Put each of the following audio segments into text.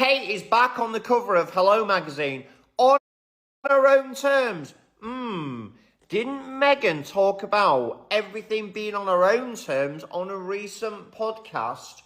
Kate is back on the cover of Hello magazine on her own terms. Didn't Meghan talk about everything being on her own terms on a recent podcast?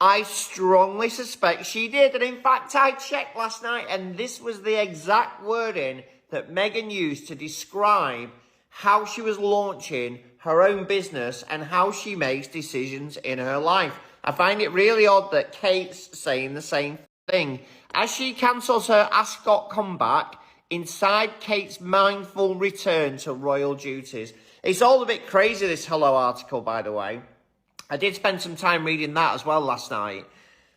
I strongly suspect she did. And in fact, I checked last night and this was the exact wording that Meghan used to describe how she was launching her own business and how she makes decisions in her life. I find it really odd that Kate's saying the same thing. As she cancels her Ascot comeback, inside Kate's mindful return to royal duties. It's all a bit crazy, this Hello article, by the way. I did spend some time reading that as well last night.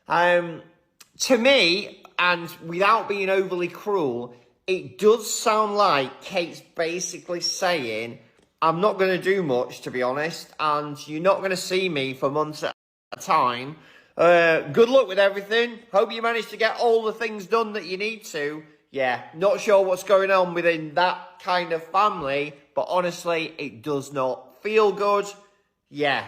To me, and without being overly cruel, it does sound like Kate's basically saying, I'm not going to do much, to be honest, and you're not going to see me for months at a time. Good luck with everything. Hope you manage to get all the things done that you need to. Yeah, not sure what's going on within that kind of family, but honestly, it does not feel good. Yeah,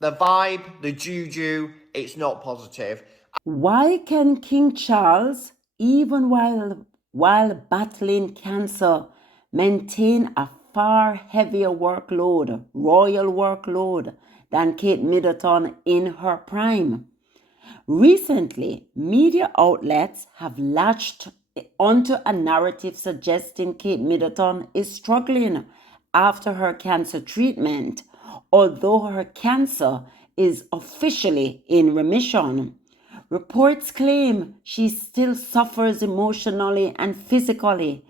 the vibe, the juju, it's not positive. Why can King Charles, even while battling cancer, maintain a far heavier workload, royal workload, than Kate Middleton in her prime? Recently, media outlets have latched onto a narrative suggesting Kate Middleton is struggling after her cancer treatment, although her cancer is officially in remission. Reports claim she still suffers emotionally and physically,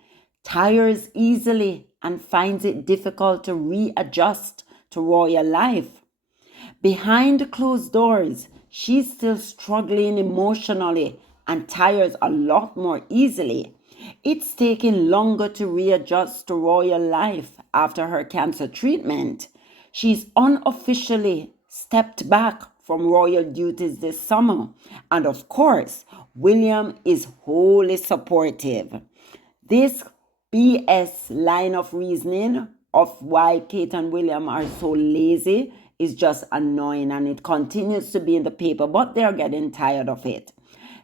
tires easily, and finds it difficult to readjust to royal life. Behind closed doors, she's still struggling emotionally and tires a lot more easily. It's taking longer to readjust to royal life after her cancer treatment. She's unofficially stepped back from royal duties this summer. And of course, William is wholly supportive. This BS line of reasoning of why Kate and William are so lazy is just annoying, and it continues to be in the paper, but they're getting tired of it.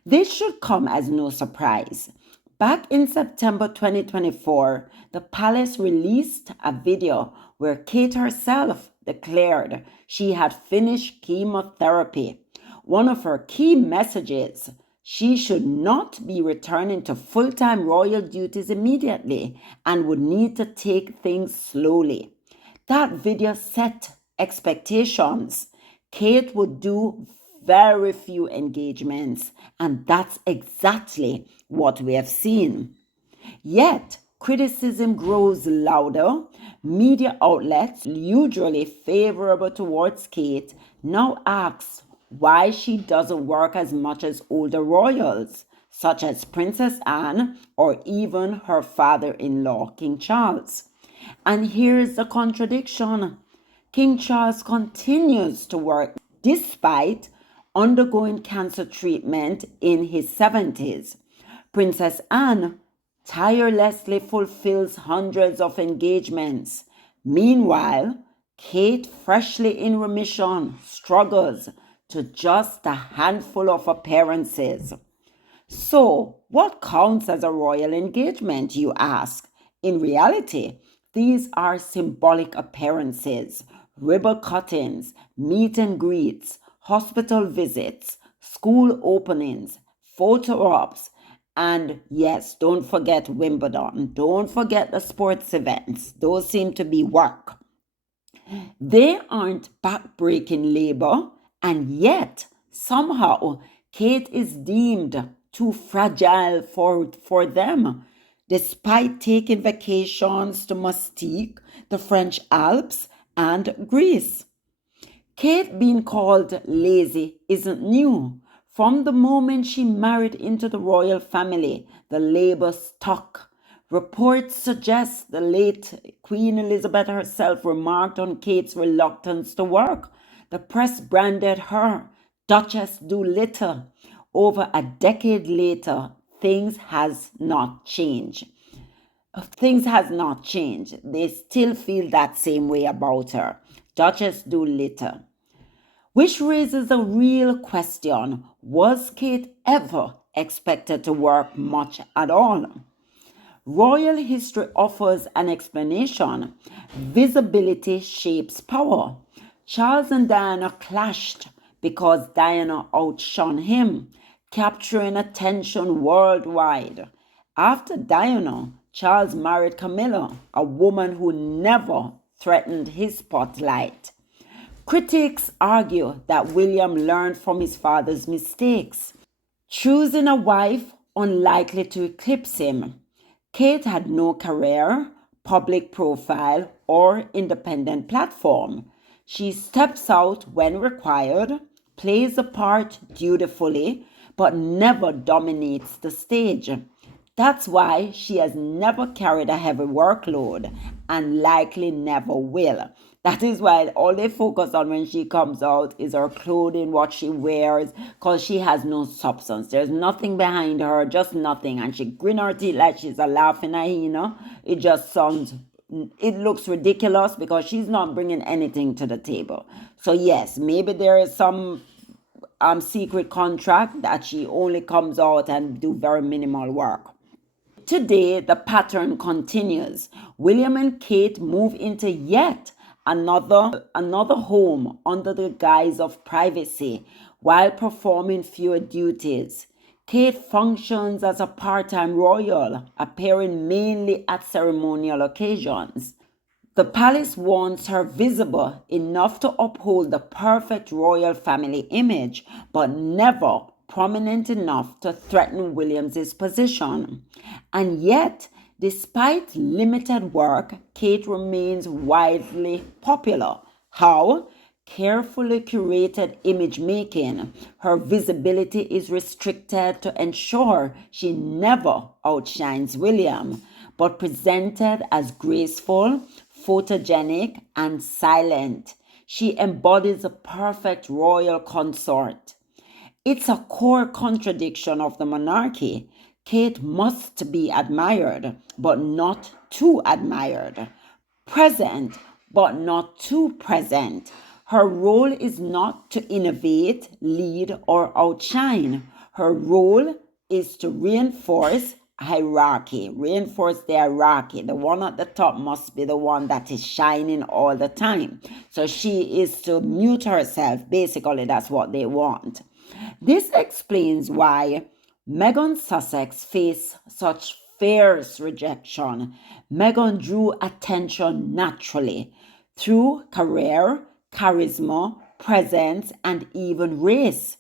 This should come as no surprise. Back in September 2024, the palace released a video where Kate herself declared she had finished chemotherapy. One of her key messages: she should not be returning to full-time royal duties immediately and would need to take things slowly. That video set expectations. Kate would do very few engagements, and that's exactly what we have seen. Yet, criticism grows louder. Media outlets, usually favorable towards Kate, now ask why she doesn't work as much as older royals, such as Princess Anne or even her father-in-law, King Charles. And here's the contradiction. King Charles continues to work despite undergoing cancer treatment in his 70s. Princess Anne tirelessly fulfills hundreds of engagements. Meanwhile, Kate, freshly in remission, struggles to just a handful of appearances. So, what counts as a royal engagement, you ask? In reality, these are symbolic appearances, ribbon cuttings, meet and greets, hospital visits, school openings, photo ops, and yes, don't forget Wimbledon. Don't forget the sports events. Those seem to be work. They aren't backbreaking labor, and yet somehow Kate is deemed too fragile for them, despite taking vacations to Mustique, the French Alps, and Greece. Kate being called lazy isn't new. From the moment she married into the royal family, the labor stuck. Reports suggest the late Queen Elizabeth herself remarked on Kate's reluctance to work. The press branded her Duchess do litter. Over a decade later, things has not changed. Things has not changed. They still feel that same way about her. Duchess do litter. Which raises a real question. Was Kate ever expected to work much at all. Royal history offers an explanation. Visibility shapes power. Charles and Diana clashed because Diana outshone him, capturing attention worldwide. After Diana, Charles married Camilla, a woman who never threatened his spotlight. Critics argue that William learned from his father's mistakes, choosing a wife unlikely to eclipse him. Kate had no career, public profile, or independent platform. She steps out when required, plays the part dutifully, but never dominates the stage. That's why she has never carried a heavy workload and likely never will. That is why all they focus on when she comes out is her clothing, what she wears, because she has no substance. There's nothing behind her, just nothing. And she grin her teeth like she's a laughing hyena. It just sounds, it looks ridiculous because she's not bringing anything to the table. So yes, maybe there is some secret contract that she only comes out and do very minimal work. Today, the pattern continues. William and Kate move into yet another home under the guise of privacy while performing fewer duties. Kate functions as a part-time royal, appearing mainly at ceremonial occasions. The palace wants her visible enough to uphold the perfect royal family image, but never prominent enough to threaten William's position. And yet, despite limited work, Kate remains widely popular. How? Carefully curated image making. Her visibility is restricted to ensure she never outshines William, but presented as graceful, photogenic, and silent. She embodies a perfect royal consort. It's a core contradiction of the monarchy. Kate must be admired, but not too admired. Present, but not too present. Her role is not to innovate, lead, or outshine. Her role is to reinforce reinforce the hierarchy. The one at the top must be the one that is shining all the time. So she is to mute herself. Basically, that's what they want. This explains why Meghan Sussex faced such fierce rejection. Meghan drew attention naturally through career, charisma, presence, and even race,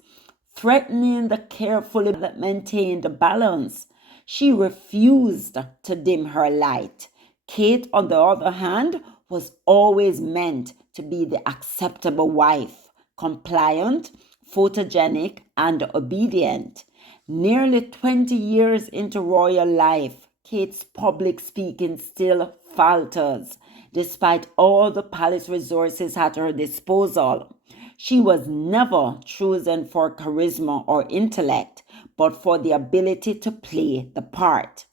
threatening the carefully maintained balance. She refused to dim her light. Kate, on the other hand, was always meant to be the acceptable wife, compliant, photogenic, and obedient. Nearly 20 years into royal life, Kate's public speaking still falters, despite all the palace resources at her disposal. She was never chosen for charisma or intellect, but for the ability to play the part.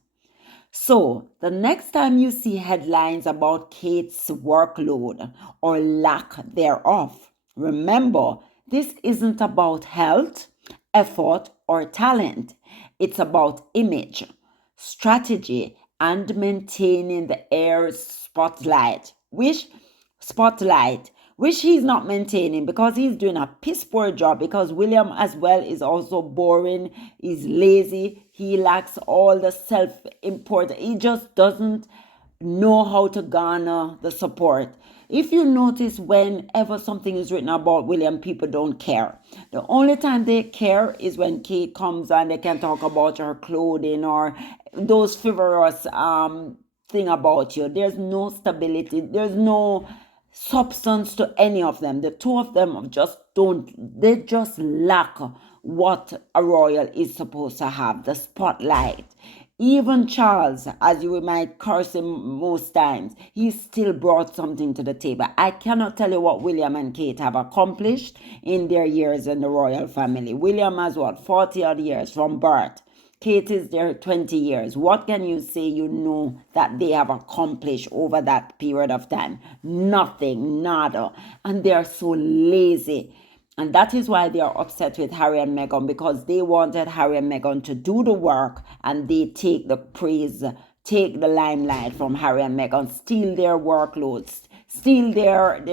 So, the next time you see headlines about Kate's workload or lack thereof, remember this isn't about health, effort, or talent. It's about image, strategy, and maintaining the air spotlight, which he's not maintaining because he's doing a piss poor job, because William as well is also boring, he's lazy, he lacks all the self-import, he just doesn't know how to garner the support. If you notice, whenever something is written about William, people don't care. The only time they care is when Kate comes and they can talk about her clothing or those frivolous thing about you. There's no stability. There's no substance to any of them. The two of them they just lack what a royal is supposed to have, the spotlight. Even Charles, as you might curse him most times, he still brought something to the table. I cannot tell you what William and Kate have accomplished in their years in the royal family. William has 40 odd years from birth. Kate is there 20 years. What can you say you know that they have accomplished over that period of time? Nothing, nada. And they are so lazy. And that is why they are upset with Harry and Meghan, because they wanted Harry and Meghan to do the work and they take the praise, take the limelight from Harry and Meghan, steal their workloads, steal their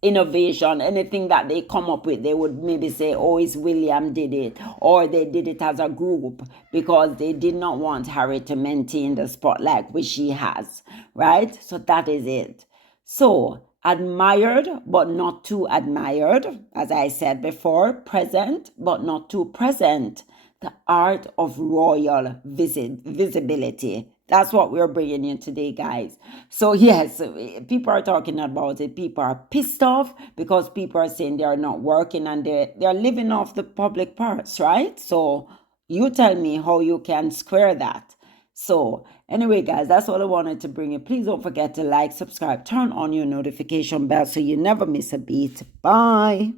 innovation, anything that they come up with. They would maybe say, oh, it's William did it, or they did it as a group, because they did not want Harry to maintain the spotlight which she has, right? So that is it. So admired but not too admired, as I said before, present but not too present, the art of royal visibility. That's what we're bringing in today, guys. So yes, people are talking about it. People are pissed off because people are saying they are not working and they're living off the public purse, right? So you tell me how you can square that. So anyway, guys, that's all I wanted to bring you. Please don't forget to like, subscribe, turn on your notification bell so you never miss a beat. Bye.